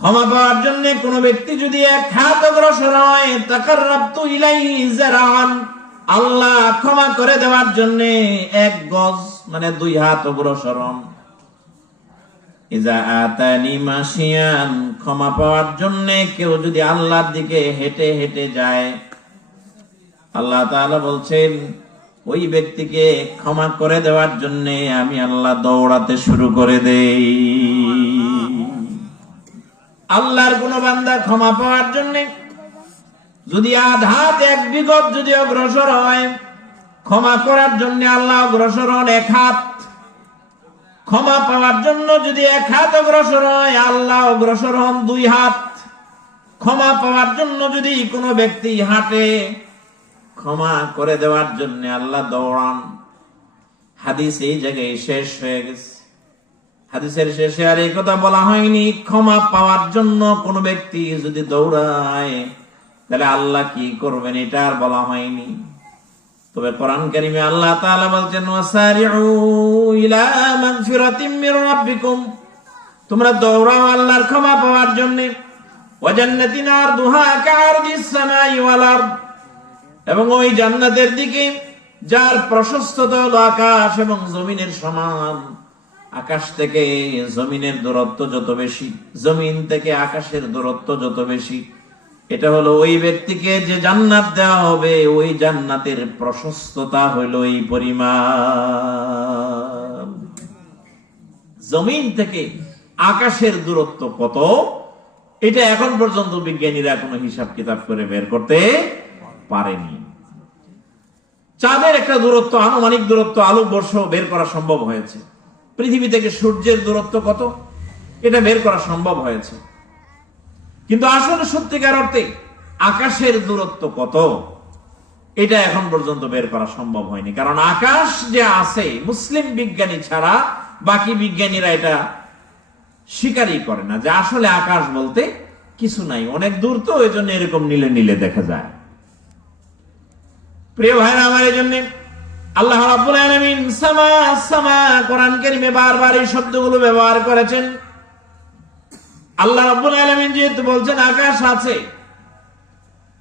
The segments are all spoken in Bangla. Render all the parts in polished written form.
ক্ষমা পাওয়ার জন্য কোন ব্যক্তি যদি এক হাত অগ্রসর হয়, তাকাররাবতু ইলাইহি যারান, আল্লাহ ক্ষমা করে দেওয়ার জন্য এক গজ মানে 2 হাত অগ্রসর হন। ইজা আতানি মাশিয়ান, ক্ষমা পাওয়ার জন্য কেউ যদি আল্লাহর দিকে হেঁটে হেঁটে যায়, আল্লাহ তাআলা বলছেন ওই ব্যক্তিকে ক্ষমা করে দেওয়ার জন্য আমি আল্লাহ দৌড়াতে শুরু করে দেই। আল্লাহর কোন বান্দা ক্ষমা পাওয়ার জন্য যদি আধাত এক বিগত যদি অগ্রসর হয়, ক্ষমা করার জন্য আল্লাহ অগ্রসর হন 1 হাত। ক্ষমা পাওয়ার জন্য যদি 1 হাত অগ্রসর হয়, আল্লাহ অগ্রসর হন 2 হাত। ক্ষমা পাওয়ার জন্য যদি কোনো ব্যক্তি হাঁটে, ক্ষমা করে দেওয়ার জন্য আল্লাহ দৌড়ান। হাদিস এই জায়গায় শেষ হয়ে গেছে। হাদিসের শেষে আর এই কথা বলা হয়নি ক্ষমা পাওয়ার জন্য কোন ব্যক্তি যদি দৌড়ায় তাহলে আল্লাহ কি করবেন, এটা আর বলা হয়নি। তবে কোরআন কারীমে আল্লাহ তাআলা বলছেন ওয়াসারিউ ইলা মাগফিরাতিম মির রাব্বিকুম, তোমরা দৌড়াও আল্লাহর ক্ষমা পাওয়ার জন্য। ওয়া জান্নাতিন আরদুহা কাআরদিস সামাই ওয়াল আরদ, এবং ওই জান্নাতের দিকে যার প্রশস্ততা হলো আকাশ এবং জমিনের সমান। আকাশ থেকে জমিনের দূরত্ব যত বেশি, জমিন থেকে আকাশের দূরত্ব যত বেশি, এটা হলো ওই ব্যক্তিকে যে জান্নাত দেওয়া হবে ওই জান্নাতের প্রশস্ততা হলো এই পরিমাণ। জমিন থেকে আকাশের দূরত্ব কত, এটা এখন পর্যন্ত বিজ্ঞানীরা কোনো হিসাব কিতাব করে বের করতে পারেনি। চাঁদের একটা দূরত্ব, আনুমানিক দূরত্ব আলোকবর্ষ বের করা সম্ভব হয়েছে। পৃথিবী থেকে সূর্যের দূরত্ব কত, এটা বের করা সম্ভব হয়েছে। কিন্তু আসলে সত্যিকার অর্থে আকাশের দূরত্ব কত, এটা এখন পর্যন্ত বের করা সম্ভব হয়নি। কারণ আকাশ যে আছে, মুসলিম বিজ্ঞানী ছাড়া বাকি বিজ্ঞানীরা এটা স্বীকারই করে না যে আসলে আকাশ বলতে কিছু নাই, অনেক দূর তো, এই জন্য এরকম নীলে নীলে দেখা যায়। প্রিয় ভাইরা আমার, এই জন্য আল্লাহ রাব্বুল আলামিন সামা সামা কোরআন কারীমে বারবার এই শব্দগুলো ব্যবহার করেছেন। আল্লাহ রাব্বুল আলামিন যেহেতু বলছেন আকাশ আছে,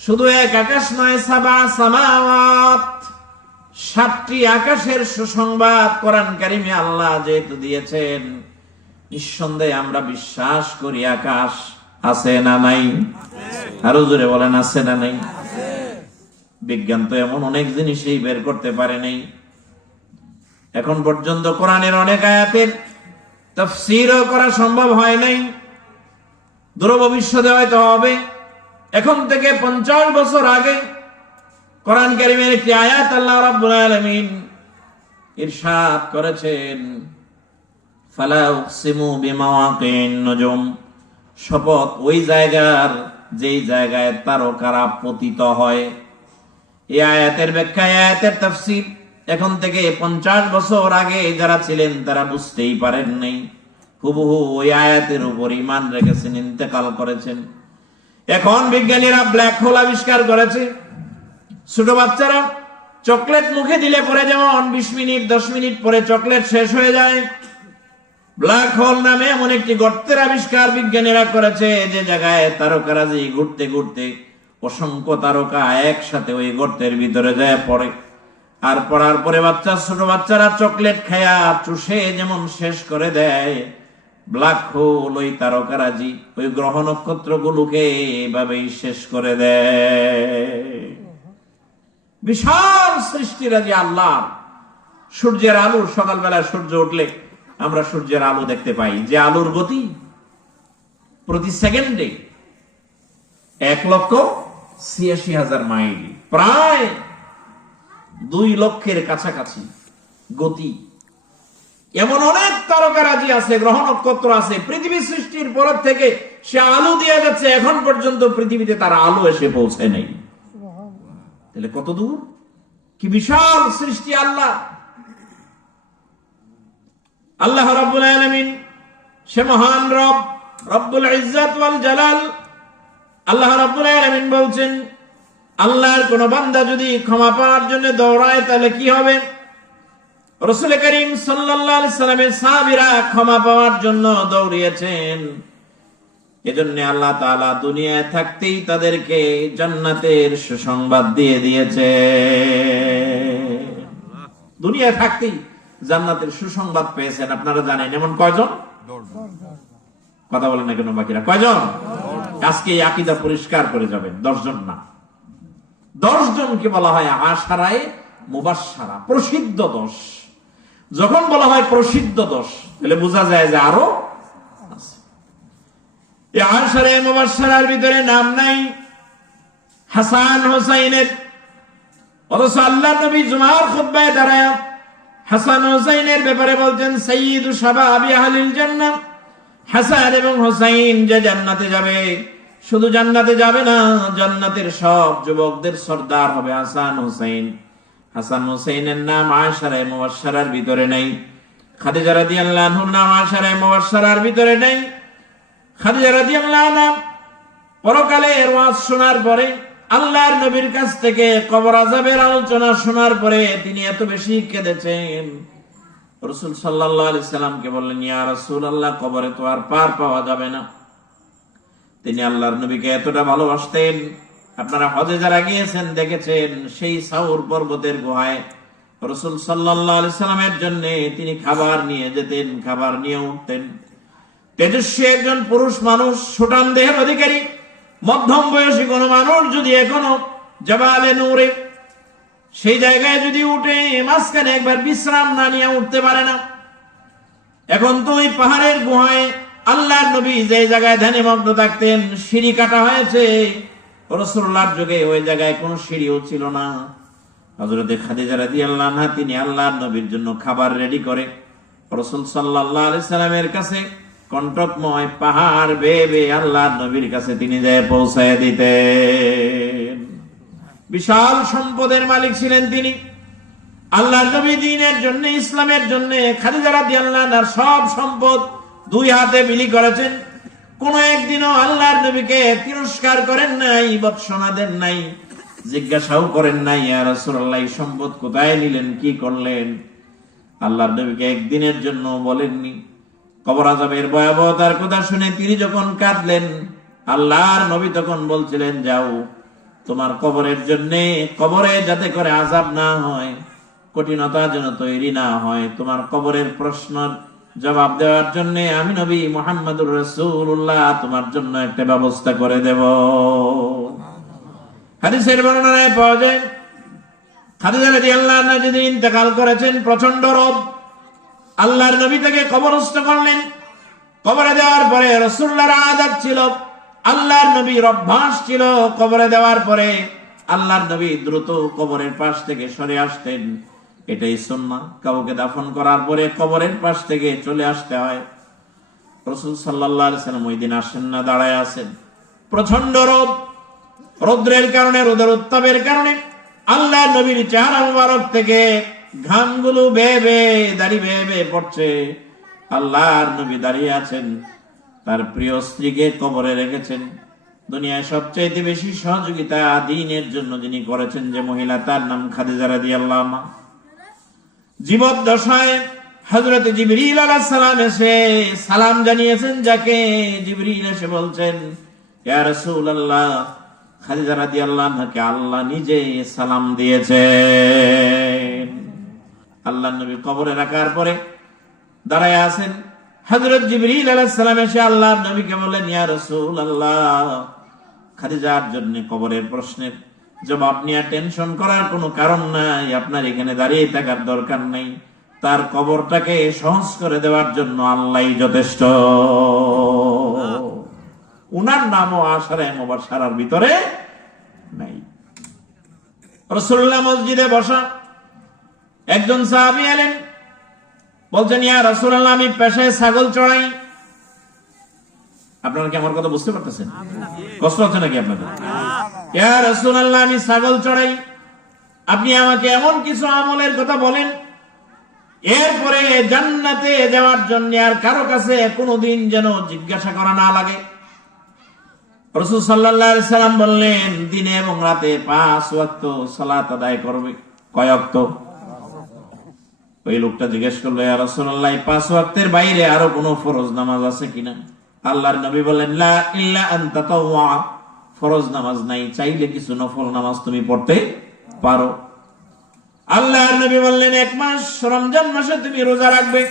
শুধু এক আকাশ নয়, সাবা সামাওয়াত, 7টি আকাশের সুসংবাদ কোরআন কারীমে আল্লাহ যেহেতু দিয়েছেন, নিঃসন্দেহে আমরা বিশ্বাস করি আকাশ আছে না নাই? আরো জোরে বলেন, আছে না নাই? বিজ্ঞান তো এমন অনেক জিনিসই বের করতে পারে নাই এখন পর্যন্ত। কোরআনের অনেক আয়াতের তাফসীরও করা সম্ভব হয় নাই, দূর ভবিষ্যতে হয়তো হবে। এখন থেকে 50 বছর আগে কোরআন কারীমের একটি আয়াত আল্লাহ রাব্বুল আলামিন ইরশাদ করেছেন, ফালা উকসিমু বিমাওয়াকিন নুজুম, শপথ ওই জায়গার যেই জায়গায় তারকারা পতিত হয়। এই আয়াতের ব্যাখ্যা, আয়াতের তাফসীর এখন থেকে 50 বছর আগে যারা ছিলেন তারা বুঝতেই পারেন নাই, হুবহু ওই আয়াতের উপর ঈমান রেখেছেন, ইন্তেকাল করেছেন। এখন বিজ্ঞানীরা ব্ল্যাক হোল আবিষ্কার করেছে। ছোট বাচ্চারা চকলেট মুখে দিলে পরে যেমন 20 মিনিট 10 মিনিট পরে চকলেট শেষ হয়ে যায়, ব্ল্যাক হোল নামে এমন একটি গর্তের আবিষ্কার বিজ্ঞানীরা করেছে, যে জায়গায় তারকারাজি ঘুরতে ঘুরতে অসংখ্য তারকা একসাথে ওই গর্তের ভিতরে যায় পড়ে। আর পড়ার পরে ছোট বাচ্চারা চকলেট খায়া চুষে যেমন শেষ করে দেয়, ব্ল্যাক হোল ওই তারকারাজি ওই গ্রহ নক্ষত্র গুলোকে এভাবেই শেষ করে দেয়। বিশাল সৃষ্টিরাজি আল্লাহ। সূর্যের আলো, সকালবেলা সূর্য উঠলে আমরা সূর্যের আলো দেখতে পাই, যে আলোর গতি প্রতি সেকেন্ডে 1,86,000 মাইল, প্রায় 2 লক্ষের কাছাকাছি গতি। এমন অনেক তারকারাজি আছে, গ্রহ নক্ষত্র আছে, পৃথিবী সৃষ্টির পর থেকে সে আলো দিয়ে যাচ্ছে, এখন পর্যন্ত পৃথিবীতে তার আলো এসে পৌঁছে নেই। তাহলে কত দূর, কি বিশাল সৃষ্টি আল্লাহ। আল্লাহ রাব্বুল আলামিন সে মহান রব, রব্বুল ইজ্জত ওয়াল জালাল। আল্লাহ রাব্বুল আলামিন বলছেন, আল্লাহর কোন বান্দা যদি ক্ষমা পাওয়ার জন্য দৌড়ায় তাহলে কি হবে? রাসূল করিম সাল্লাল্লাহু আলাইহি সাল্লামের সাহাবীরা ক্ষমা পাওয়ার জন্য দৌড়িয়েছেন। এজন্য আল্লাহ তাআলা দুনিয়ায় থাকতেই তাদেরকে জান্নাতের সুসংবাদ দিয়ে দিয়েছে। দুনিয়ায় থাকতেই জান্নাতের সুসংবাদ পেয়েছেন। আপনারা জানেন এমন কয়জন? কথা বলেন না কেন বাকিরা? কয়জন? আজকে এই আকীদা পরিষ্কার করে যাবেন। 10 জন না, 10 জনকে বলা হয় আশারায়ে মুবাশশারা, প্রসিদ্ধ 10। যখন বলা হয় প্রসিদ্ধ 10, তাহলে বোঝা যায় যে আরো আছে। এই আশারায়ে মুবাশশারার ভিতরে নাম নাই হাসান হোসাইনের, অথচ আল্লাহর নবী জুমার খুতবায় দাঁড়ায় হাসান হোসাইনের ব্যাপারে বলছেন সাইয়্যিদু শাবাবি আহলিল জান্নাহ। হাসান এবং হোসাইন যে জান্নাতে যাবে, শুধু জান্নাতে যাবে না, জান্নাতের সব যুবকদের সর্দার হবে হাসান হোসাইন। হাসান হোসাইনের নাম আশারায়ে মুবাশশারার ভিতরে নাই। খাদিজা রাদিয়াল্লাহু আনহার নাম আশারায়ে মুবাশশারার ভিতরে নাই। খাদিজা রাদিয়াল্লাহু আনহা পরকালের ওয়াজ শোনার পরে, আল্লাহর নবীর কাছ থেকে কবর আযাবের আলোচনা শোনার পরে তিনি এত বেশি কেঁদেছেন, রাসূল সাল্লাল্লাহু আলাইহি সাল্লামকে বললেন, ইয়া রাসূলুল্লাহ, কবরে তো আর পার পাওয়া যাবে না। তিনি আল্লাহর নবীকে এতটা ভালোবাসতেন, আপনারা হজে যারা গিয়েছেন দেখেছেন, সেই সাউর পর্বতের গুহায় রাসূল সাল্লাল্লাহু আলাইহি সাল্লামের জন্য তিনি খাবার নিয়ে যেতেন, খাবার নিয়ে উঠতেন। তেজস্বী একজন পুরুষ মানুষ, সুঠাম দেহের অধিকারী, মধ্যম বয়সী কোন মানুষ যদি এখনো জাবালে নূরে সেই জায়গায় যদি উঠে মাঝখানে একবার বিশ্রাম না নিয়ে উঠতে পারে না। এখন তো ওই পাহাড়ের গুহায় আল্লাহর নবী যে জায়গায় ধ্যানে মগ্ন থাকতেন, সিঁড়ি কাটা হয়েছে। রাসূলুল্লাহর যুগে ওই জায়গায় কোনো সিঁড়িও ছিল না। হযরতে খাদিজা রাদিয়াল্লাহু আনহা তিনি আল্লাহর নবীর জন্য খাবার রেডি করে রাসূল সাল্লাল্লাহু আলাইহি সাল্লামের কাছে কণ্টকময় পাহাড় বেয়ে বেয়ে আল্লাহর নবীর কাছে তিনি যায় পৌঁছায় দিতেন। বিশাল সম্পদের মালিক ছিলেন তিনি। আল্লাহর নবী দ্বীনের জন্য, ইসলামের জন্য খাদিজা রাদিয়াল্লাহু আনহার সব সম্পদ 2 হাতে বিলি করেছেন। কোন একদিনও আল্লাহর নবীকে তিরস্কার করেন নাই, বৎসনা দেন নাই, জিজ্ঞাসাও করেন নাই, ইয়া রাসূলুল্লাহ এই সম্পদ কোথায় নিলেন, কি করলেন? আল্লাহর নবীকে একদিনের জন্য বলেননি। কবর আযাবের ভয়াবহতার কথা শুনে তিনি যখন কাঁদলেন, আল্লাহর নবী তখন বলছিলেন, যাও তোমার কবরের জন্য, কবরে যাতে করে আযাব না হয়, কঠিনতা যেন তৈরি না হয়, তোমার কবরের প্রশ্নের জবাব দেওয়ার জন্য আমি নবী মুহাম্মদুর রাসূলুল্লাহ তোমার জন্য একটা ব্যবস্থা করে দেব। হাদিসের বর্ণনায় পাওয়া যায়, খাদিজা রাদিয়াল্লাহু আনহা যেদিন ইন্তেকাল করেছেন, প্রচন্ড রোদ, আল্লাহর নবী তাকে কবরস্থ করলেন। কবরে দেওয়ার পরে রাসূলুল্লাহর আদত ছিল, আল্লাহর নবীর অভ্যাস ছিল, কবরে দেওয়ার পরে আল্লাহর নবী দ্রুত কবরের পাশ থেকে সরে আসতেন। এটাই সুন্নাহ, কাউকে দাফন করার পরে কবরের পাশ থেকে চলে আসতে হয়। রাসূল সাল্লাল্লাহু আলাইহি সাল্লাম ওই দিন আসেন না, দাঁড়ায় আছেন। প্রচন্ড রোদ, রৌদ্রের কারণে, রোদের উত্তাপের কারণে আল্লাহর নবীর চেহারা মুবারক থেকে ঘামগুলো বেয়ে বেয়ে, দাড়ি বেয়ে বেয়ে পড়ছে। আল্লাহর নবী দাঁড়িয়ে আছেন, তার প্রিয় স্ত্রীকে কবরে রেখেছেন। দুনিয়ায় সবচাইতে বেশি সহযোগিতা দ্বীনের জন্য যিনি করেছেন যে মহিলা, তার নাম খাদিজা রাদিয়াল্লাহু আনহা। জীবদ্দশায় হযরত জিবরীল আলাইহিস সালাম এসে সালাম জানিয়েছেন, যাকে জিবরীল এসে বলছেন, ইয়া রাসূলুল্লাহ, খাদিজা রাদিয়াল্লাহু আনহাকে আল্লাহ নিজে সালাম দিয়েছেন। আল্লাহর নবী কবরে রাখার পরে দাঁড়ায় আছেন। হযরত জিবরীল আলাইহিস সালাম এসে আল্লাহর নবীকে বললেন, ইয়া রাসূলুল্লাহ, খাদিজার জন্য কবরের প্রশ্নের জবাব নিয়ে টেনশন করার কোনো কারণ নাই, আপনার এখানে দাঁড়িয়ে থাকার দরকার নেই, তার কবরটাকে সহজ করে দেওয়ার জন্য আল্লাহই যথেষ্ট। উনার নামও আশারায়ে মুবাশশারার ভিতরে নাই। রাসূলুল্লাহ মসজিদে বসা, একজন সাহাবী এলেন, বলছেন, ইয়া রাসূলুল্লাহ, আমি পেশায় ছাগল চড়াই। আপনারা কি আমার কথা বুঝতে পারতেছেন? কষ্ট হচ্ছে নাকি আপনাদের? ইয়া রাসূলুল্লাহ, আমি ছাগল চড়াই, আপনি আমাকে এমন কিছু আমলের কথা বলেন, এরপরে জান্নাতে যাওয়ার জন্য আর কারো কাছে কোনোদিন যেন জিজ্ঞাসা করা না লাগে। রাসূল সাল্লাল্লাহু আলাইহি সাল্লাম বললেন, দিনে এবং রাতে 5 ওয়াক্ত সালাত আদায় করবে। কয় ওয়াক্ত? ওই লোকটা জিজ্ঞেস করলো, ইয়া রাসূলুল্লাহ, 5 ওয়াক্তের বাইরে আরো কোনো ফরজ নামাজ আছে কিনা? আল্লাহর নবী বললেন লা ইল্লা আন তাতাওয়া, ফরজ নামাজ নাই, চাইলে কিছু নফল নামাজ তুমি পড়তে পারো। আল্লাহর নবী বললেন 1 মাস রমজান মাসে তুমি রোজা রাখবে।